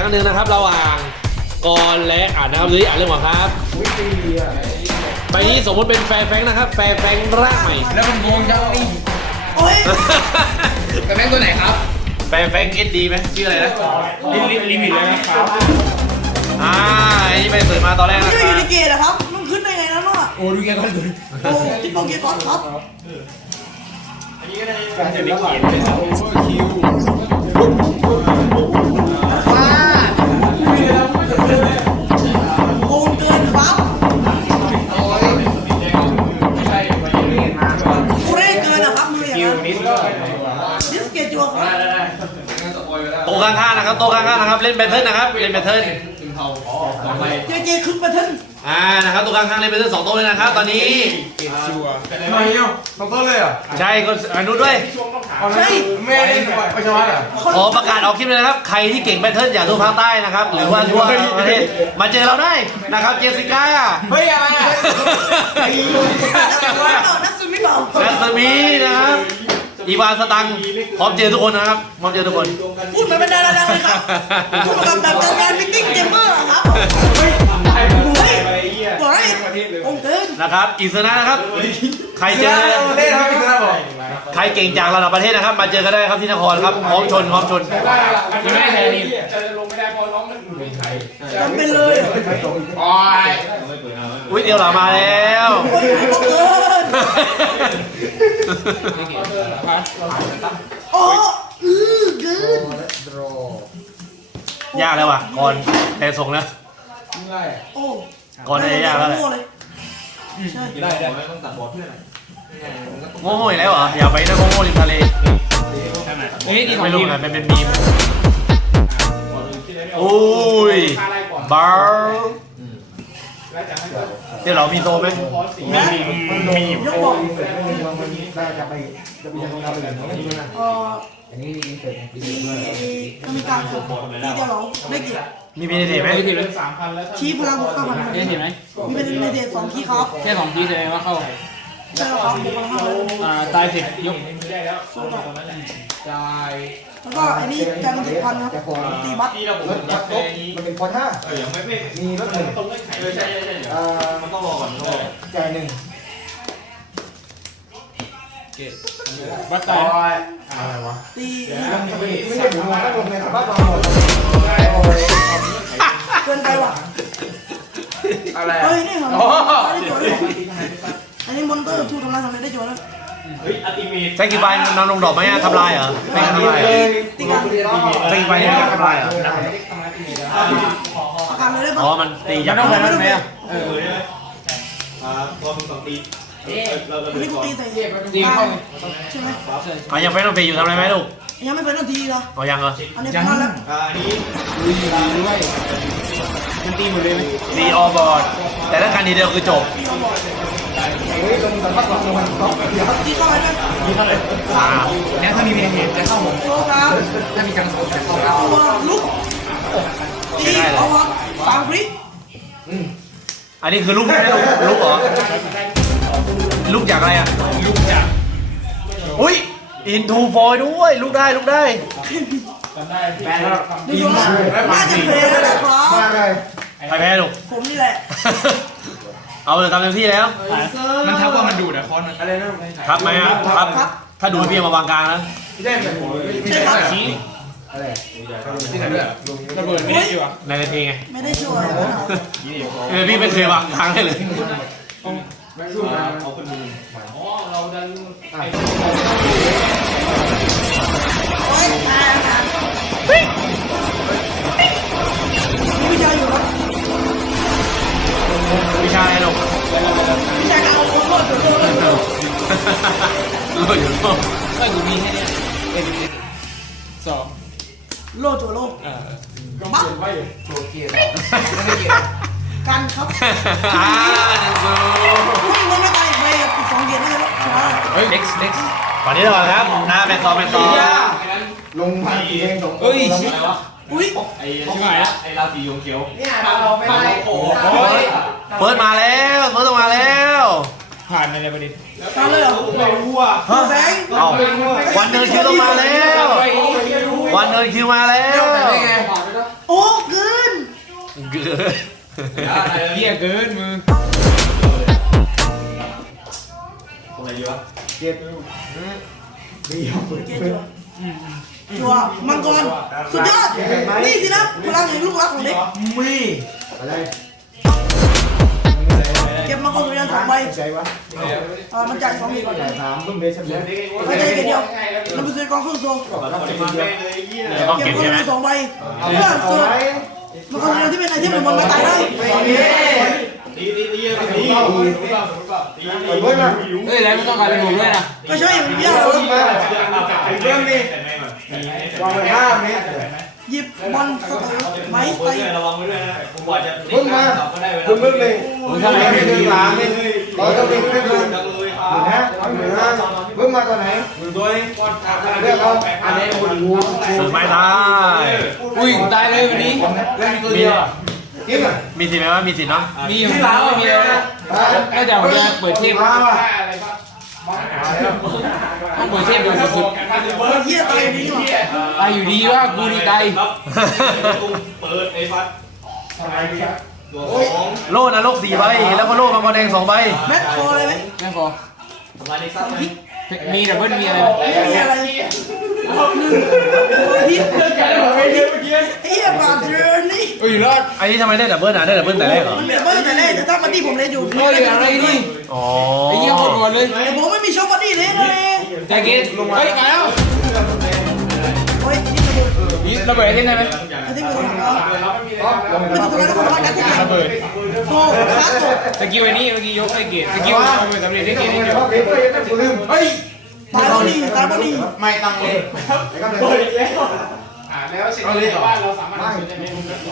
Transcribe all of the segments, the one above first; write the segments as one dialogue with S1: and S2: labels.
S1: รั้งหนึ่งนะครับระหว่างกรและอ่านนะครับดูที่อ่านเรื่องก่อนครับใบนี้สมมติเป็นแฟร์แฟงนะครับแฟร์แฟงรากใหม่
S2: แล้วมันโกงจังนี่
S3: โอ้ย
S2: กระแมงตัวไหนครับ
S1: แฟร์แฟงเอสดีไหมชื่ออะไรนะ
S2: ลิมิตเลยนะครับ
S1: อันนี้ไปเปิดมาตอนแรก
S3: มัน
S1: นะ
S3: ก็อยู่ในเกตอะครับมันขึ้นได้ไงนั่นน่ะ
S2: โอ้ดูแกก่อนดู
S3: โอ้ที่โปเกมอนครับ
S2: การจะได้เขียนเลยครับคิวว้า
S3: โกงเกินครับ
S2: โอ้ยไม่ใช่ไปเรียนมา
S3: กูได้เกินอะครับมืออย่าง
S2: คิว
S3: นั้น
S2: นิดก็
S3: ดิสเกตจัวครับ
S1: โต๊ะข้างๆนะครับโต๊ะข้างๆนะครับเล่นแบทเทิลนะครับเล่นแบทเทิล
S3: เจคึกไปทั้ง
S1: นะครับโต๊ะข้างๆเล่นแบทเทิล2โต๊ะเลยนะครับตอนนี้
S2: เก็บชัวร์ทำไมเนี่ยต้องต้นเลยเหรอ
S1: ใช่ก็อนุด้วย
S3: ใช่
S2: ไม่ได้ไม่ใช่ว่าเหรอ
S1: ขอประกาศออกคลิปเลยนะครับใครที่เก่งแบทเทิลจากทั่วภาคใต้นะครับหรือว่าทั่วประเทศมาเจอเราได้นะครับเจสสิก้า
S2: เฮ้ยอะไรอ่ะ
S3: นักซูมิเปล่า
S1: นัสมีนะครับอีวานสตังค์พร้อมเจอทุกคนนะครับพร้อมเจอทุกคน
S3: พูดมาเป็นดาราดังเลยครับพูดมาแบบการมิทติ้งเกมเมอร์ครับเฮ้ยบอกให้โกงเกิน
S1: นะครับอิสนะนะครับใครเจอ
S2: เล่นครับพี่นะบอก
S1: ใครเก่งจากระดับประเทศนะครับมาเจอกันได้ครับที่นครครับพร้อมชนพร้อมชน
S2: ยังไม่ได้แทนนี่
S3: จำเป็นเลย
S2: โอ้ย
S1: อุ้ยเดี๋ยวหลามาแล้ว
S3: โอ้ยโกงเกินโอ้เกิน
S1: ยากแล้วว่ะก่อนแต่ส่งนะ
S3: โอ้
S1: ก่อนเนี่ยยากแล้วแหละ
S3: ใช่
S2: ได้
S1: โง่ๆอีกแล้วเหรออย่าไปนะโง่ๆริมทะเล ไม่รู้นะเป็นมีมโอ้ยบาร์เดี๋ยวเรามีโตไหม
S3: มียกบอก
S4: ได้จะไปจะไปยังเราไปอย่างนี้นะ อันนี้อินเตอร์
S3: มีมีการฝึกมีเดียวหรอได้กี่
S1: มีพีเดทไหม
S3: ชี้พลังบวก5,000มีเป็นเมเดท2คีย์ครับ
S5: แค่2 ทีแสดงว่าเข้า
S3: ใช่แล้วครับบวก5,000
S5: ตายเสร็จยก
S3: โซ่ต่อแล้วก็อันนี้กลายเป็น7,000ครับตีบัตร
S4: รถจักรยมันเป็นพอท่ามีรถหนึ่งมันต้องรอก่อนจ่ายหนึ่ง
S5: บัตตาย
S2: อะไรวะ
S3: ตี
S4: ไม่ใช่หมูมันต้องลงในสภาพความหมด
S3: เกินไปว่ะ
S2: อะไร
S3: เฮ้ยนี่เหรอได้จวดเลยอันนี้มอนเตอร์ถูกทำลายสำเร็จได้จวดแล้ว
S1: ใช้กี่ใบนำลงดอกไหมอะทำลายเหรอไม่ทำลาย
S3: ตีกัน
S1: ใช้กี่ใบเนี่ยทำลายเหรอ
S3: ประกันเลยได้ปะ
S1: อ๋อมันตียับ
S3: ไม่ต้องไหมอ่ะ
S4: พอมึงสองตี
S3: อันนี้กูตีใส่
S5: ตีเข้า
S3: ใช่ไหม
S1: ยังเฟนต้องเฟอยู่ทำอะไรไหมลูก
S3: ยังไม่เป็นนาทีเหรอ
S1: อ๋อยังเหรอ
S3: อันนี้พลาดแล้ว
S5: ด้วยมันตีหมดเลยไหม
S1: ตีออบอร์ดแต่ถ้าการดีเดียวคือจบ
S4: เฮ้ยลงสภาพความหมดเดี๋ยว
S3: ตีเข้าไปไหม
S2: แล้วถ้ามีเมเหตุจะเข้า
S3: โซ่ครับ
S2: ถ้ามีการโซนจะเข้าแล้ว
S3: ตัวลุกตีเอาวะ3 ฟรี
S1: อันนี้คือลูกไม่ได้ลูกเหรอลูกจากอะไรอ่ะ
S2: ลูกจักร
S1: อุ้ยอินทูฟอยด้วยลูกได้ลูกได้
S3: ดูดูนะน่าจะเพลย์แล้วแหละครับ
S4: มาเลย
S1: ใครแพ้ลูก
S3: ผมนี่แหละ
S1: เอาเลยทำเต็มที่แล้ว
S2: มันทับว่ามันดูดอะคอนมันอะไรนะ
S1: ครับไหมอ่ะครับถ้าดูพี่มาวางกลางนะ
S3: ใช่ครับ
S4: อะไร
S2: ที่ไหนด้วยระเบิดไม่ได้อยู่อ่ะ
S1: ในนาทีไง
S3: ไม่ได้ช่วย
S1: พี่ไม่เคยวางกลางให้เลย
S4: เอาคนมือ
S3: โอ้ยตายนะมีวิชาอยู่ครับ
S1: วิชาอะไรลูก
S3: วิชาการเอาคนรอดอยู่ด้วย
S1: โลดอยู่โลด
S5: ก็อยู่มีแค่เนี้ยสอง
S3: โลดตัวโลดบัฟ
S2: โชว์เกียร์
S3: กันครับ
S1: อ่า
S3: ผู้หญิงคนไม่ตายอีกเลยอีก2 เกมได้แล้วใช่
S2: เฮ้ยเด็กเด็ก
S1: ก่อนนี้ก่อนครับเป็นต่อ
S4: ลงมาเองตรง
S5: เฮ้ย
S3: อุ้ย
S5: ชิบหายละ
S4: เนี่ยเราไม่ได้โอ้
S1: เฟิร์สมาแล้วเฟิร์สต้องมาแล้ว
S5: ผ่านอะไรประเด็น
S3: ตายเลยเหรอ แบงค์
S1: เอาวันเดินคิวต้องมาแล้ววันเดินคิวมาแล้ว
S3: โอ้
S1: เกิน
S5: เหี้ยเกินมือ
S2: อะไรอยู่วะ
S4: เจ็ดดีครับ
S3: เกจัวจัวมังกรสุดยอดนี่สินะพลังแห่งลูกรักของเด็ก
S4: มีอะไร
S3: เก็บมังกรสุริยัน2 ใบ
S4: ใช่วะ
S3: มันจ่าย2 อีก
S4: จ่าย3เพิ่มเบสเดียว
S3: ไม่ได้เดียวเราไปซื้อกองเครื่องโซ่
S4: รับเดียว
S1: ต้อง
S3: เก็บ
S1: เก็บ
S3: มัง
S1: ใช่ไหม
S3: กร2 ใบเพื่อเสือมังกรสุริยันที่เป็นไอเทมเหมือนบอลมาตายได้
S2: ตีเยอะตี
S4: เฮ้ยมา
S5: เฮ้ยแล้วไม่ต้องการเป็นผมด้วยนะ
S3: ก็ใช่อย่างนี้เหรอ
S4: เรื่องนี้วางไว้5 เมตร
S3: หยิบบอลสเตอร์ไม้ไป
S2: ระวังไว้ด้วยนะผมว่าจะ
S4: เพิ่งมาเพิ่งเลยทำไมไม่เดินหลังนี่เราต้องวิ่งไม่เดินเพิ่งมาตอนไหนเลือกเอาอันนี้คนดู
S1: สุดไม้ตาย
S5: อุ้ยตายเลยวันนี้
S4: เล่นตัวเดียวจริงอ่ะ
S1: มีสิทธิ์ไหมว่ามีสิทธิ์เนาะ
S5: มีอยู่แล้วไม่มีแล้วน่าจะผมจะเปิดเทป
S4: มา
S5: ต้องเปิดเทปดูสุด
S3: เฮียตายดีกว่า
S5: ๆตายอยู่ดีว่ากูดีใจ
S2: เปิดไอ้ฟัดตัวของ
S1: โล่นรก4 ใบ แล้วก็โล่มังกรแดง2 ใบ
S3: แมทคอเลยไหม
S5: ไม่พอ
S2: ทำลายในซับ
S5: มีดับเบิ้ลมีอะไร
S3: มีอะไร1 พิษไอ้เหี้ยบาดเจอนี่
S5: อุ้ยรอด
S1: ไอ้นี่ทำไมได้ดับเบิลได้ดับเบิลแต่แรกเหรอ
S3: มันเป็นเบอร์แต่แรกแต่ถ้ามันดีผมเลยอยู่
S5: เฮ้ยอะไรนี่
S1: อ๋อ
S5: ไอ้เหี้ยโคตรรัวเลย
S3: แต่ผมไม่มีช็อปบอดี้เลยนะเลย
S5: แจ็คเก็ตเฮ้ยมาแล้ว
S3: โอ้ยนี่ระเบิด
S5: ยิงระเบิดไอ้ที่ไหนไหม
S3: ไอ้ที่มันไม่ต้องทำอะไรก็ทำอะไรกันที่ไหน
S5: ระเบิด
S3: โซ่ขาโซ่
S5: สกิลไอ้นี่เมื่อกี้ยกไอ้เกตสกิลเอาไปสำเร็จได้เกตนิดเดียว
S4: เฮ้ย
S3: ตายบอดี้ตายบอดี้
S4: ไม่ตังเลยไอ้ก็เลยแล้วเสร็จเลยบ้านเราสามารถซื้อได้ไหม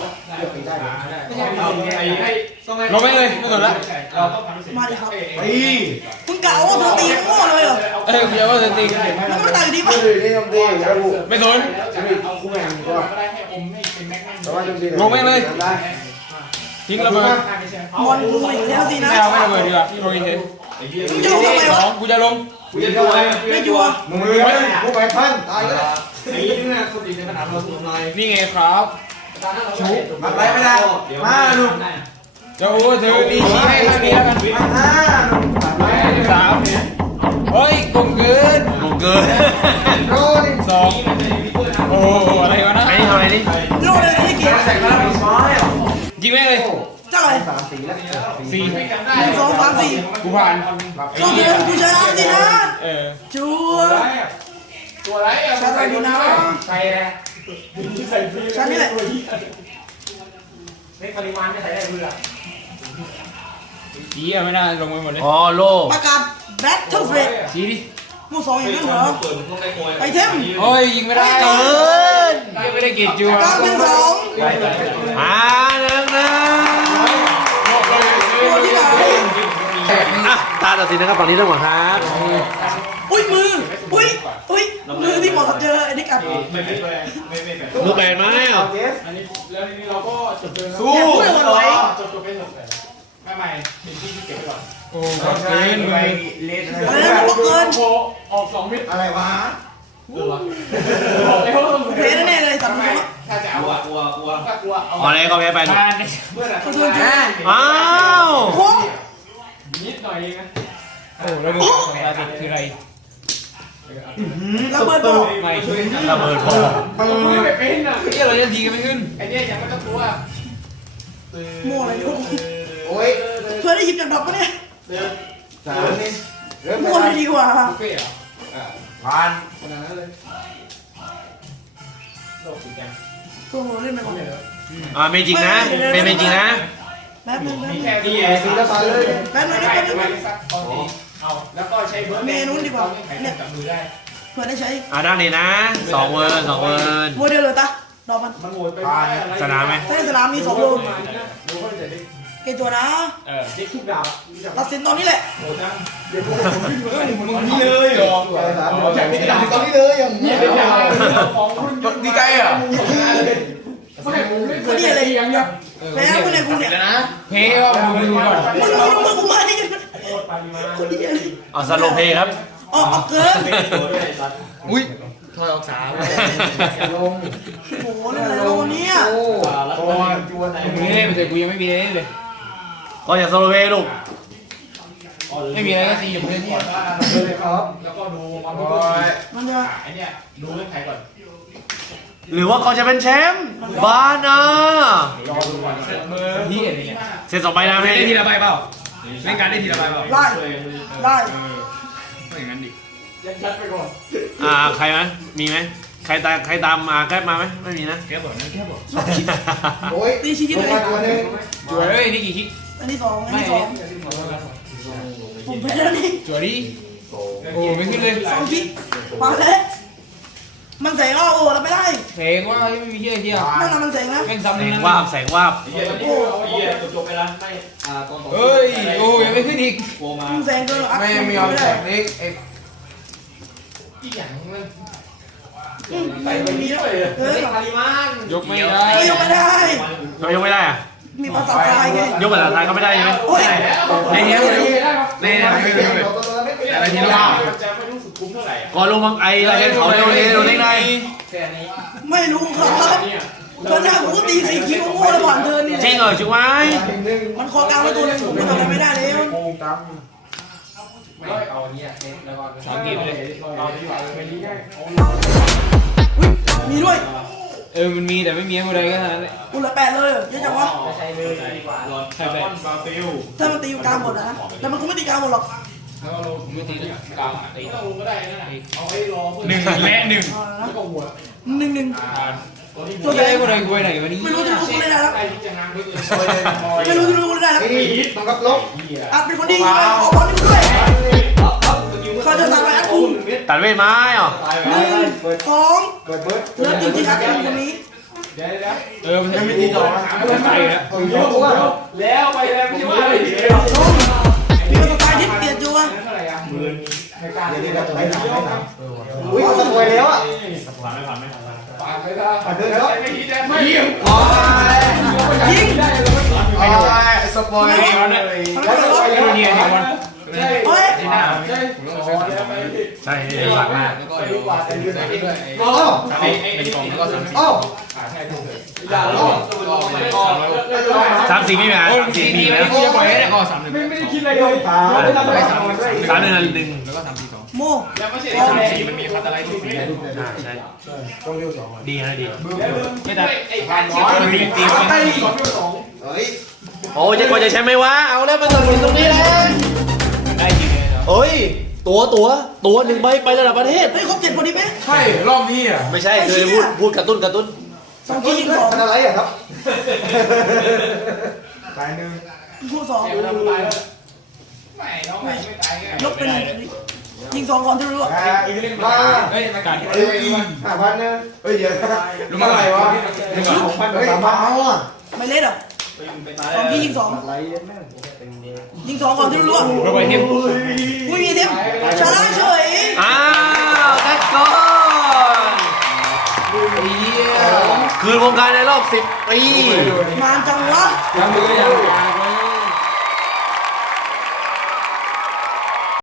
S4: ได้
S5: ลงไปเลยไม่สนละ
S3: มาดิครับ
S4: ไป
S3: มึงกล่าวว่าเธอตีโง่เลยเหรอ
S5: กูจะว่าจะตี
S3: มันไม่ตายอยู่ดีป่ะ
S4: นี่ทำดีระบุ
S5: ไม่สน
S4: เอาคู่แข่งก็แต่ว่าจริง
S5: ลงไปเลยทิ้งระเบิด
S3: บอลกูอีกแล้วสินะ
S5: ไม่เอาไม่ระเบิดดีกว่าลงเฉย
S3: มึงจะลงทำไม
S5: ส
S3: วะ
S5: องกูจะลง
S2: กูจะดูไอ้
S3: ไม่จัว
S4: มึงมือไหมกูไปพันตายแล้ว
S2: ไอ้นี่นะคนตีในสนามเราทำลาย
S5: นี่ไงครับ
S4: มาไปไม่ได้มาลูก
S5: จะโอ้เธอดีชี้ให้ข้างนี้แล้วกัน
S4: มา
S5: 3เฮ้ยกงเกิน
S1: ลงเกิน
S4: โอ้ย
S5: 2โอ้อะไรวะนะ
S1: ไอ้นี่ทำอะไรนี่
S3: โลเลยที่เกียร์
S5: ยิงแม่งเลย
S3: เจ้าอะไร
S4: 3 4แล้ว
S5: 4
S3: 1 2 3 4
S5: กูผ่าน
S3: โซ่เดือนกูชนะสินะ
S5: เออ
S3: จัวชาอะไรดีนะชานี่แหละ
S5: ชี้อะไม่น่าลงไปหมดเลย
S1: อ๋อโล่
S3: ประกาศแบทเทิลเฟรด
S5: ชี้ดิ
S3: มูสองอย่างนั้นเหรอ
S2: เปิดมันต้องได้โกย
S3: ไอเทม
S5: โอ้ยยิงไม่ได้
S1: เกิน
S5: ยังไม่ได้เกตจู
S3: กลางเป็น2
S1: 1-1
S3: ตัวที่ไหน
S1: อ่ะตาตัดสินนะครับฝั่งนี้เริ่มก่อนครับ
S3: อุ้ยมืออุ้ยมือที่เหมาะกับเจอไอ้นี่กับ
S2: ไม่เป็นไม่เป็นแบบ
S1: มือแปดไหมอ่ะ
S4: เจส
S3: สู้ไม่หวั่นไหว
S5: โอ้เกินมือ
S4: เลส
S3: อะไรนะบอกเกิน
S4: อะไรวะ
S3: แพ้แน่ๆเลยสัตว์มัน
S2: กลัว
S1: อ๋ออะไรก็แพ้ไป
S5: ผ่าน
S3: ขอโทษจ้า
S1: อ้าว
S3: โค้ง
S5: โอ้แล้วมือของตาติดคืออะไร
S3: ระเบิดบอก
S5: ไม่
S1: ระเบิดพอ
S5: เที่ยเราจะทีกันไม่ขึ้น
S3: โม่อะไรลูก
S4: โอ้ย
S3: เพื่อได้หยิบจากดอกปะเนี่ย
S4: 3นี่เริ่ม
S3: โม่อะไรดีกว่า
S4: ผ่าน
S3: ตัวโม่เล่นไปก่อน
S1: ไม่จริงนะเป็นไม่จริงนะ
S3: แป๊บนึง
S4: นี่สีแล้วไปเลย
S3: แป๊บนึงเมนูดีกว่าเนี่ยเพื่อได้ใช้
S1: ด้านนี้นะ2 เวิร์น2 เวิร์น
S3: โมเดลเลยตาดอกมัน
S4: ผ่าน
S1: สนามไหม
S3: ถ้าในสนามมี2 โลเกจตัวนะ ตัดสินตอนนี้แหละ
S5: มึงนี่เลยเหรอ
S4: ตอนนี้เลยอย่างนี้
S5: ดีใจอ่ะ
S3: คนนี้อะไรแพ้คนไหนกูเนี่ย
S5: เฮ้ยว่ามึงก่อน
S3: มึงกูมาที่กันคนนี้อะไร
S1: สโลเพย์ครับ
S3: ออกเกิน
S2: ตัวด้วยไอ้สัตว์
S5: อุ้ย
S2: ถอยออก3
S4: ลง
S3: โอ้โหเล่นอะไรวะวันนี้
S4: โอ้คอนจวน
S2: มึงเล่นไปแต่กูยังไม่มีอะไรเลย
S1: ก็อย่าโซโลเวลูก
S2: ไม่มีอะไรก็ตีอยู่เล่นที่
S4: เลยครับ
S2: แล้วก็ดูความ
S4: โอ้
S2: รู้
S4: ย
S3: มันจะ
S2: ไอ้เนี่ยดูเรื่องใครก่อน
S1: หรือว่าเขาจะเป็นแชมป์บานา
S2: รอดูก่อนเสร็จมือที่อะไรเนี่ย
S1: เสร็จ2ใบนะ
S2: เล่
S1: แม่
S2: นได้ทีละใบเปล่าเล่นการได้ทีละใบเปล่า
S3: ไล่ไล่
S2: ก็อย่างนั้นดิ
S1: ใครไหมมีไหมใครตามมาแกล้มาไหมไม่มีนะ
S2: แค่บอกนั่นแค่บอก
S4: โอ้ย
S3: ตีชี้
S4: ล
S3: ที่
S4: ง
S3: ตัวเอ
S4: มาง ตัวนึง
S2: จั่วเลยนี่กี่คิก
S3: อันที่สองอันที่สองผมแพ้แล้วนี่
S2: จั่วดิโอ้ไม่ขึ้นเลย
S3: 2 คิกมาแล้วมันแสงอ่ะโอ้เราไม่ได้
S2: เพลงว่าไม่มีเยอะเยอะ
S3: นั่นน่ะมันแสงนะ
S2: แม่งซ้ำ
S1: แส
S2: นึ
S1: ง
S2: ง
S1: วาบแสงวาบ
S3: โอ้
S2: เฮ้ยโอ้ยังไม่ขึ้นอีก
S3: มันแสงเกินหรออัพ
S5: ไม่ยอมแข่งเล็กไอ้
S3: ไม่มีด้วยเฮ้ย
S2: ยกไม่ได้
S3: ยกไม่ได้
S1: เรายกไม่ได้อะ
S3: มีภาษาทรายไง
S1: ยกภาษาไทยเขาไม่ได้ใช่ไหม
S3: โอ้ย
S2: ไอ้เนี้ยในไม่ได้
S4: อะไร
S2: ที
S4: ที
S2: ละ
S4: ละ
S1: ก่อนลงบังไออะไรเขาเร็วเล็กได้
S3: ไม่รู้ครับตอนนี้ผมก็ตี4 คิกโง่แล้วผ่านเทิร์นนี่
S1: จริงเหรอจุ๊ไว้
S4: หนึ่ง
S3: มันคอกลางไว้ตัวนึงผมก็ทำอะไรไม่ได้แล้ว
S4: โกงตั้ม
S2: 3 เกมเลย
S3: มีด้วย
S2: มันมีแต่ไม่มีอะไรก็เท่านั้นแหละ
S3: กูเหลือ8เลยเยอะจังวะ
S2: ใช่แบบ
S3: ถ้ามันตีอยู่กลางหมดนะแต่มันคงไม่ตีกลางหมดหรอก
S2: ไม่ตีกลางตี1 และ 1
S3: 1-1
S2: ตัวใหญ่หมดเลยกูไปไหนวันนี้
S3: ไม่รู้จะรู้กูเล่นได้แล้วไม่รู้จะรู้กูเล่นได้แล้ว
S4: นี่มันกับลบ
S3: อ่ะเป็นคนดีขอบอลนี่กูด้วยเขาจะตามไปอัดคุณ
S1: ตัดเวทไม้เหรอ
S3: 1 2
S4: เปิดเบิร์ด
S3: เริ่มจริงๆครับคนนี้
S2: มันไม่ตีต่อนะไปแล้ว
S4: เยอะตัว
S2: แล้วไปแล้วไม่ใช่ว่าอะไร
S3: มีภาษาไทยที่เปลี่ยนอยู่อ่ะ
S4: เดี๋ยวนี้จะไปถามไม่ถามอุ้ยสปอยแล้วอ่ะผ่านเดินแล้ว
S3: ยิง
S5: สปอย
S3: ทำไมวะ
S2: เนี่ยวัน
S3: เฮ้ย
S1: ใช่หลังมาก
S4: อ๋อ
S2: ไอ้กล่องแล้วก็3
S4: อ๋อ
S1: 3-4ไม่มีนะ3-4มีนะ
S2: จะปล่อยให้ได้ก็3 1
S4: ไม่ได้คิดอะไรเลยถามไม่ทำอะไร
S1: 3-1
S2: แล้วก็3 4 2
S3: โม
S2: 3 4มันมีคัตอะไรที่สี
S1: ใช่
S4: ต้องเร็วสอง
S1: ดีนะดี
S2: ไม่ได้ไอ้พัน
S1: ตี
S4: เฮ้ย
S1: โอ้ยจะกว่าจะแชมป์ไหมวะเอาแล้วมันต้องตรงนี้แล้ว
S2: ได้จริงเลยเหรอ
S1: เอ้ยตัว1 ใบไประดับประเทศ
S3: เฮ้ยครบ7พอดีไหม
S5: ใช่รอบนี้อ่ะ
S1: ไม่ใช่เคยพูดกระตุ้น
S3: 2 คิกยิง
S4: มันอะไรอ่ะครับตายหนึ่ง
S3: 2พูด2
S2: ไม่น้องไม่ตายไง
S3: ลบเป็นยิง2ก่อนที่รู้อ่ะ
S4: มา
S2: เฮ้ยการ
S4: เฮ้ย5,000เนี่ยเฮ้ยเดี๋ยว
S2: รู้เมื่อไหร่วะ
S4: 2,000 3,000อ่ะ
S3: ไม่เล่นอ่ะ2 คิกยิง2ยิง2ก่อนที่รู้อ่ะ
S2: เราไปเทม
S3: ไม่มีเทมชนะเฉย
S1: อ้าวแท็กก่อนคืนวงการในรอบ10 ปี
S3: นานจังวะ
S2: ยังมือยัง